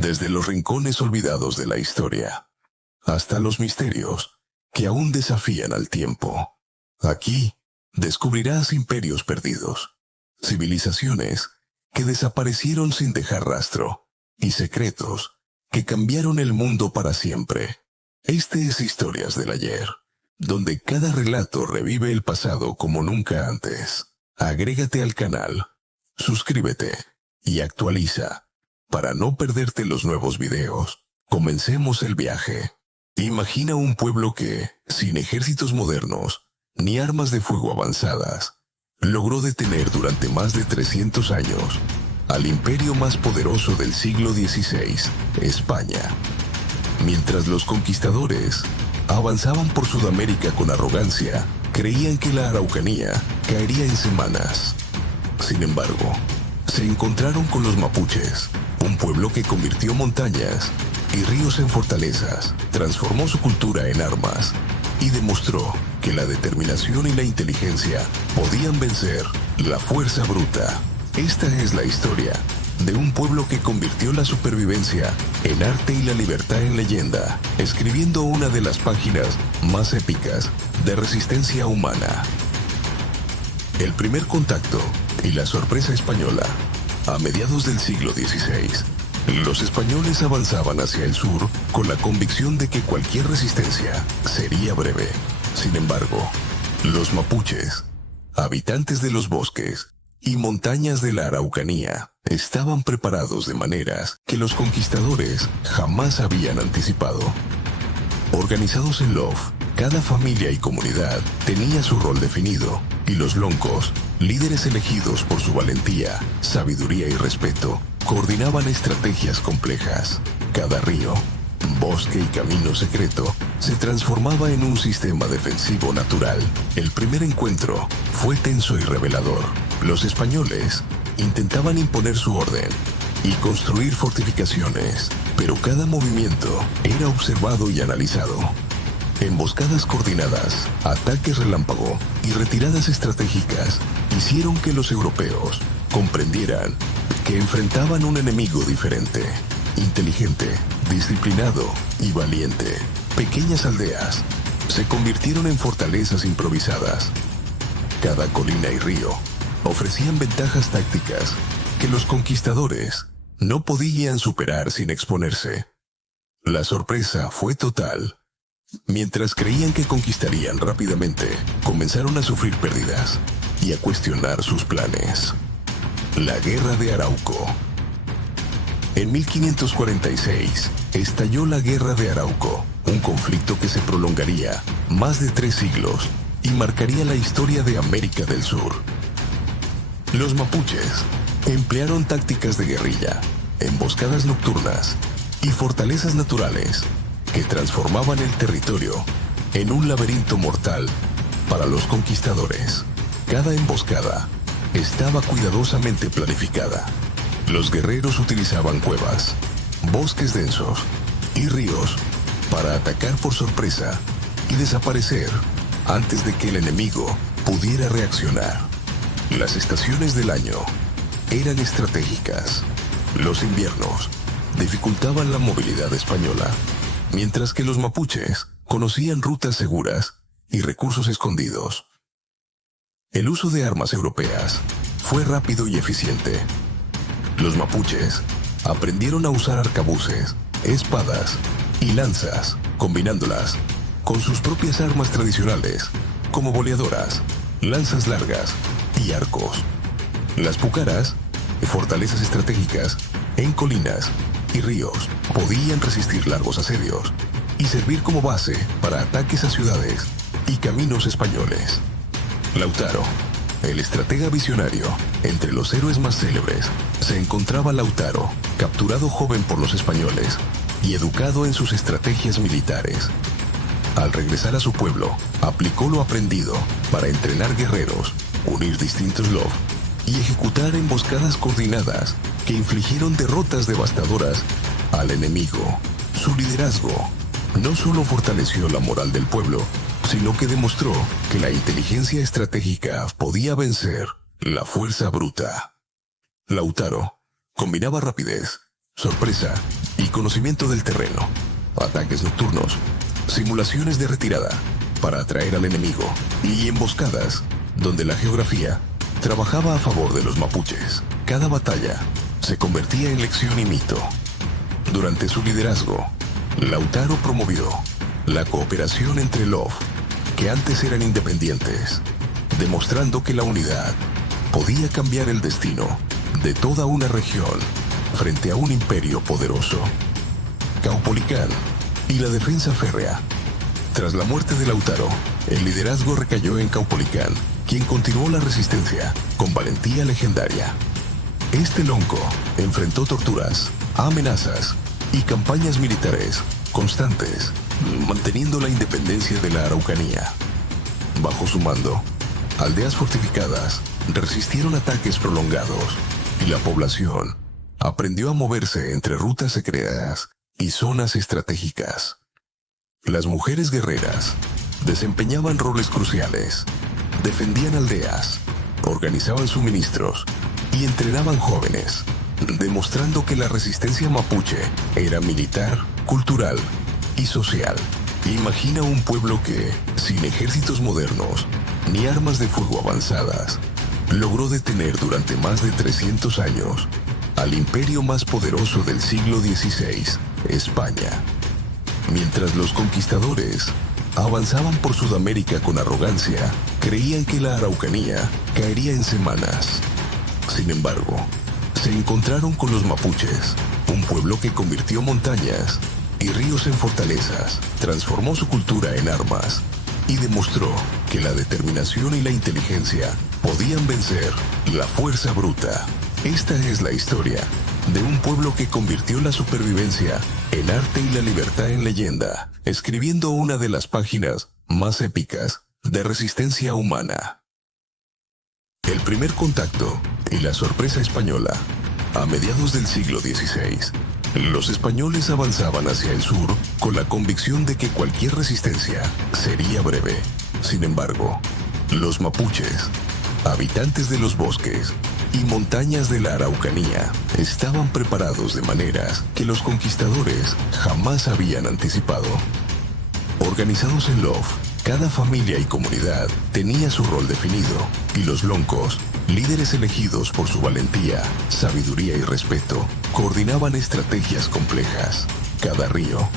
desde los rincones olvidados de la historia, hasta los misterios que aún desafían al tiempo. Aquí descubrirás imperios perdidos, civilizaciones que desaparecieron sin dejar rastro, y secretos que cambiaron el mundo para siempre. Este es Historias del Ayer, donde cada relato revive el pasado como nunca antes. Agrégate al canal, suscríbete y actualiza para no perderte los nuevos videos. Comencemos el viaje. Imagina un pueblo que, sin ejércitos modernos ni armas de fuego avanzadas, logró detener durante más de 300 años al imperio más poderoso del siglo XVI, España. Mientras los conquistadores avanzaban por Sudamérica con arrogancia, creían que la Araucanía caería en semanas. Sin embargo, se encontraron con los mapuches, un pueblo que convirtió montañas y ríos en fortalezas, transformó su cultura en armas y demostró que la determinación y la inteligencia podían vencer la fuerza bruta. Esta es la historia de un pueblo que convirtió la supervivencia en arte y la libertad en leyenda, escribiendo una de las páginas más épicas de resistencia humana. El primer contacto y la sorpresa española. A mediados del siglo XVI, los españoles avanzaban hacia el sur con la convicción de que cualquier resistencia sería breve. Sin embargo, los mapuches, habitantes de los bosques y montañas de la Araucanía, estaban preparados de maneras que los conquistadores jamás habían anticipado. Organizados en LOF, cada familia y comunidad tenía su rol definido, y los loncos, líderes elegidos por su valentía, sabiduría y respeto, coordinaban estrategias complejas. Cada río, bosque y camino secreto se transformaba en un sistema defensivo natural. El primer encuentro fue tenso y revelador. Los españoles intentaban imponer su orden y construir fortificaciones, pero cada movimiento era observado y analizado. Emboscadas coordinadas, ataques relámpago y retiradas estratégicas hicieron que los europeos comprendieran que enfrentaban un enemigo diferente, inteligente, disciplinado y valiente. Pequeñas aldeas se convirtieron en fortalezas improvisadas. Cada colina y río ofrecían ventajas tácticas que los conquistadores no podían superar sin exponerse. La sorpresa fue total. Mientras creían que conquistarían rápidamente, comenzaron a sufrir pérdidas y a cuestionar sus planes. La Guerra de Arauco. En 1546, estalló la Guerra de Arauco, un conflicto que se prolongaría más de 3 siglos y marcaría la historia de América del Sur. Los mapuches emplearon tácticas de guerrilla, emboscadas nocturnas y fortalezas naturales que transformaban el territorio en un laberinto mortal para los conquistadores. Cada emboscada estaba cuidadosamente planificada. Los guerreros utilizaban cuevas, bosques densos y ríos para atacar por sorpresa y desaparecer antes de que el enemigo pudiera reaccionar. Las estaciones del año eran estratégicas. Los inviernos dificultaban la movilidad española, mientras que los mapuches conocían rutas seguras y recursos escondidos. El uso de armas europeas fue rápido y eficiente. Los mapuches aprendieron a usar arcabuces, espadas y lanzas, combinándolas con sus propias armas tradicionales, como boleadoras, lanzas largas y arcos. Las pucaras, fortalezas estratégicas en colinas y ríos, podían resistir largos asedios y servir como base para ataques a ciudades y caminos españoles. Lautaro, el estratega visionario. Entre los héroes más célebres se encontraba Lautaro, capturado joven por los españoles y educado en sus estrategias militares. Al regresar a su pueblo, aplicó lo aprendido para entrenar guerreros, unir distintos LOF y ejecutar emboscadas coordinadas que infligieron derrotas devastadoras al enemigo. Su liderazgo no solo fortaleció la moral del pueblo, sino que demostró que la inteligencia estratégica podía vencer la fuerza bruta. Lautaro combinaba rapidez, sorpresa y conocimiento del terreno, ataques nocturnos, simulaciones de retirada para atraer al enemigo y emboscadas donde la geografía trabajaba a favor de los mapuches. Cada batalla se convertía en lección y mito. Durante su liderazgo, Lautaro promovió la cooperación entre LOF, que antes eran independientes, demostrando que la unidad podía cambiar el destino de toda una región frente a un imperio poderoso. Caupolicán y la defensa férrea. Tras la muerte de Lautaro, el liderazgo recayó en Caupolicán, quien continuó la resistencia con valentía legendaria. Este lonco enfrentó torturas, amenazas y campañas militares constantes, manteniendo la independencia de la Araucanía. Bajo su mando, aldeas fortificadas resistieron ataques prolongados y la población aprendió a moverse entre rutas secretas y zonas estratégicas. Las mujeres guerreras desempeñaban roles cruciales, defendían aldeas, organizaban suministros y entrenaban jóvenes, demostrando que la resistencia mapuche era militar, cultural y social. Imagina un pueblo que, sin ejércitos modernos ni armas de fuego avanzadas, logró detener durante más de 300 años al imperio más poderoso del siglo XVI, España. Mientras los conquistadores avanzaban por Sudamérica con arrogancia, creían que la Araucanía caería en semanas. Sin embargo, se encontraron con los mapuches, un pueblo que convirtió montañas y ríos en fortalezas, transformó su cultura en armas y demostró que la determinación y la inteligencia podían vencer la fuerza bruta. Esta es la historia de un pueblo que convirtió la supervivencia en arte y la libertad en leyenda, escribiendo una de las páginas más épicas de resistencia humana. El primer contacto y la sorpresa española. A mediados del siglo XVI, los españoles avanzaban hacia el sur con la convicción de que cualquier resistencia sería breve. Sin embargo, los mapuches, habitantes de los bosques y montañas de la Araucanía, estaban preparados de maneras que los conquistadores jamás habían anticipado. Organizados en LOF, cada familia y comunidad tenía su rol definido, y los loncos, líderes elegidos por su valentía, sabiduría y respeto, coordinaban estrategias complejas. Cada río,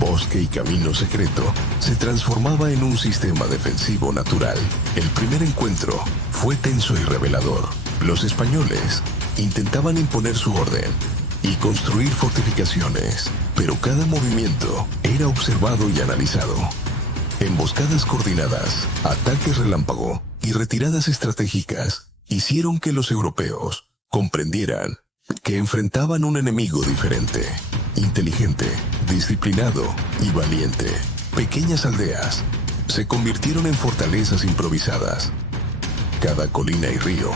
bosque y camino secreto se transformaba en un sistema defensivo natural. El primer encuentro fue tenso y revelador. Los españoles intentaban imponer su orden y construir fortificaciones, pero cada movimiento era observado y analizado. Emboscadas coordinadas, ataques relámpago y retiradas estratégicas hicieron que los europeos comprendieran que enfrentaban un enemigo diferente, inteligente, disciplinado y valiente. Pequeñas aldeas se convirtieron en fortalezas improvisadas. Cada colina y río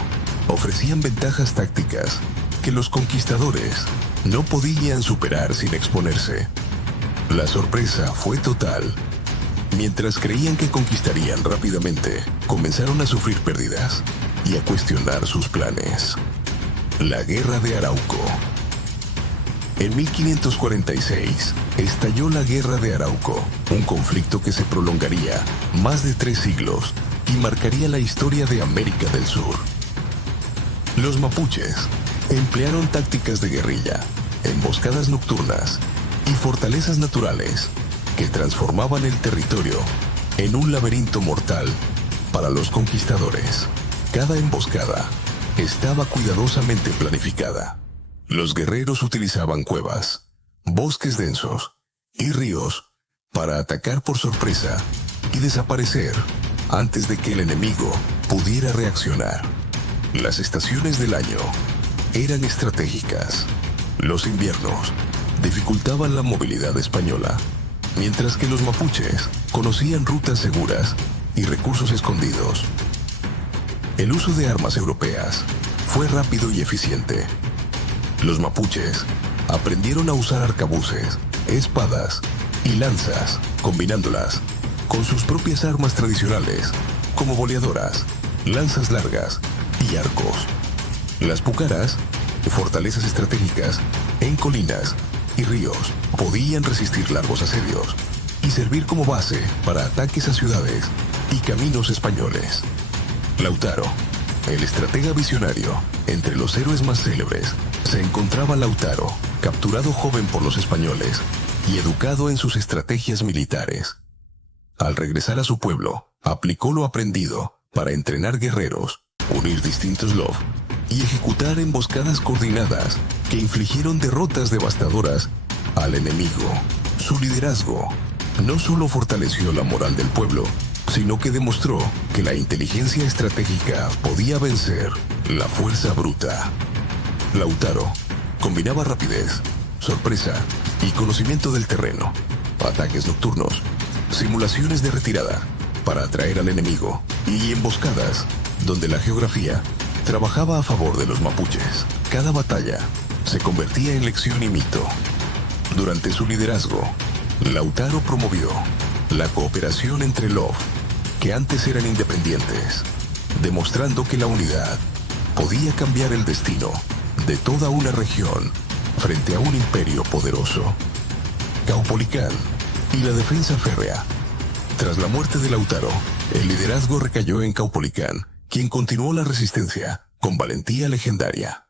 ofrecían ventajas tácticas que los conquistadores no podían superar sin exponerse. La sorpresa fue total. Mientras creían que conquistarían rápidamente, comenzaron a sufrir pérdidas y a cuestionar sus planes. La Guerra de Arauco. En 1546 estalló la Guerra de Arauco, un conflicto que se prolongaría más de 3 siglos y marcaría la historia de América del Sur. Los mapuches emplearon tácticas de guerrilla, emboscadas nocturnas y fortalezas naturales que transformaban el territorio en un laberinto mortal para los conquistadores. Cada emboscada estaba cuidadosamente planificada. Los guerreros utilizaban cuevas, bosques densos y ríos para atacar por sorpresa y desaparecer antes de que el enemigo pudiera reaccionar. Las estaciones del año eran estratégicas. Los inviernos dificultaban la movilidad española, mientras que los mapuches conocían rutas seguras y recursos escondidos. El uso de armas europeas fue rápido y eficiente. Los mapuches aprendieron a usar arcabuces, espadas y lanzas, combinándolas con sus propias armas tradicionales, como boleadoras, lanzas largas y arcos. Las pucaras, fortalezas estratégicas en colinas y ríos podían resistir largos asedios y servir como base para ataques a ciudades y caminos españoles. Lautaro, el estratega visionario, entre los héroes más célebres, se encontraba Lautaro, capturado joven por los españoles y educado en sus estrategias militares. Al regresar a su pueblo, aplicó lo aprendido para entrenar guerreros, unir distintos LOF y ejecutar emboscadas coordinadas que infligieron derrotas devastadoras al enemigo. Su liderazgo no solo fortaleció la moral del pueblo, sino que demostró que la inteligencia estratégica podía vencer la fuerza bruta. Lautaro combinaba rapidez, sorpresa y conocimiento del terreno, ataques nocturnos, simulaciones de retirada para atraer al enemigo y emboscadas donde la geografía trabajaba a favor de los mapuches. Cada batalla se convertía en lección y mito. Durante su liderazgo, Lautaro promovió la cooperación entre LOF, que antes eran independientes, demostrando que la unidad podía cambiar el destino de toda una región frente a un imperio poderoso. Caupolicán y la defensa férrea. Tras la muerte de Lautaro, el liderazgo recayó en Caupolicán, quien continuó la resistencia con valentía legendaria.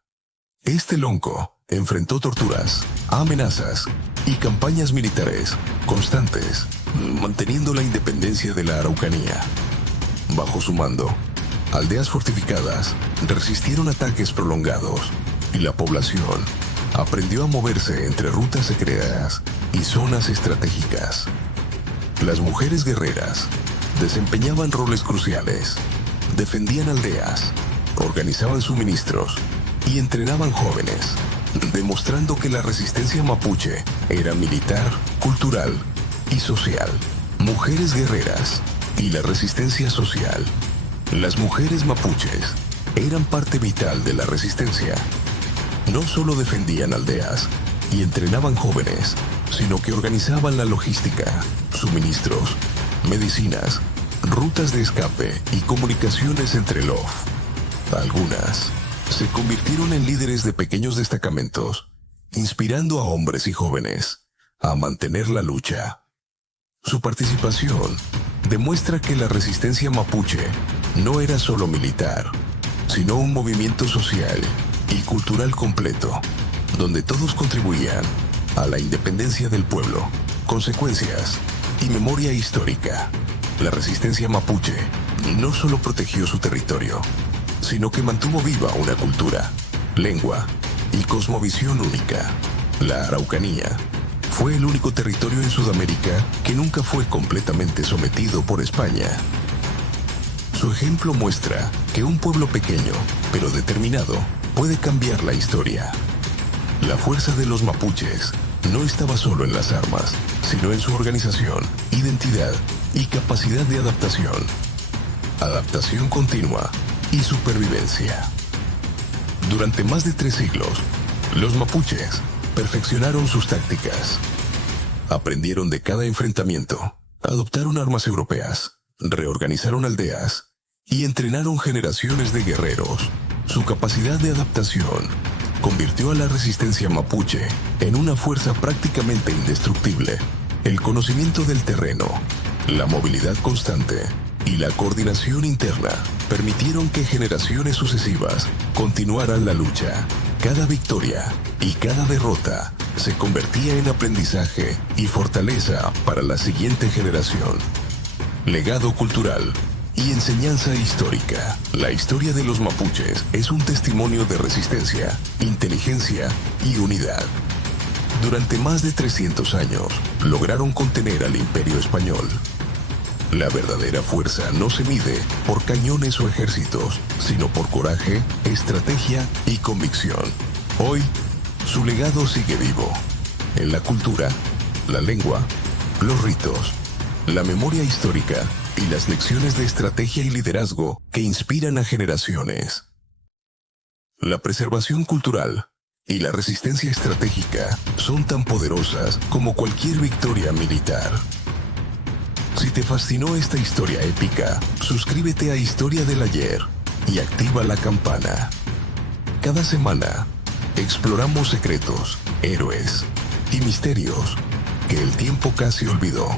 Este lonco enfrentó torturas, amenazas y campañas militares constantes, manteniendo la independencia de la Araucanía. Bajo su mando, aldeas fortificadas resistieron ataques prolongados y la población aprendió a moverse entre rutas secretas y zonas estratégicas. Las mujeres guerreras desempeñaban roles cruciales, defendían aldeas, organizaban suministros y entrenaban jóvenes, demostrando que la resistencia mapuche era militar, cultural y social. Mujeres guerreras y la resistencia social. Las mujeres mapuches eran parte vital de la resistencia. No solo defendían aldeas y entrenaban jóvenes, sino que organizaban la logística, suministros, medicinas, rutas de escape y comunicaciones entre LOF. Algunas se convirtieron en líderes de pequeños destacamentos, inspirando a hombres y jóvenes a mantener la lucha. Su participación demuestra que la resistencia mapuche no era solo militar, sino un movimiento social y cultural completo, donde todos contribuían a la independencia del pueblo. Consecuencias y memoria histórica. La resistencia mapuche no solo protegió su territorio, sino que mantuvo viva una cultura, lengua y cosmovisión única. La Araucanía fue el único territorio en Sudamérica que nunca fue completamente sometido por España. Su ejemplo muestra que un pueblo pequeño, pero determinado, puede cambiar la historia. La fuerza de los mapuches no estaba solo en las armas, sino en su organización, identidad y capacidad de adaptación. Adaptación continua y supervivencia. Durante más de 3 siglos, los mapuches perfeccionaron sus tácticas. Aprendieron de cada enfrentamiento, adoptaron armas europeas, reorganizaron aldeas y entrenaron generaciones de guerreros. Su capacidad de adaptación convirtió a la resistencia mapuche en una fuerza prácticamente indestructible. El conocimiento del terreno, la movilidad constante y la coordinación interna permitieron que generaciones sucesivas continuaran la lucha. Cada victoria y cada derrota se convertía en aprendizaje y fortaleza para la siguiente generación. Legado cultural y enseñanza histórica. La historia de los mapuches es un testimonio de resistencia, inteligencia y unidad. Durante más de 300 años, lograron contener al Imperio Español. La verdadera fuerza no se mide por cañones o ejércitos, sino por coraje, estrategia y convicción. Hoy, su legado sigue vivo en la cultura, la lengua, los ritos, la memoria histórica y las lecciones de estrategia y liderazgo que inspiran a generaciones. La preservación cultural y la resistencia estratégica son tan poderosas como cualquier victoria militar. Si te fascinó esta historia épica, suscríbete a Historia del Ayer y activa la campana. Cada semana, exploramos secretos, héroes y misterios que el tiempo casi olvidó.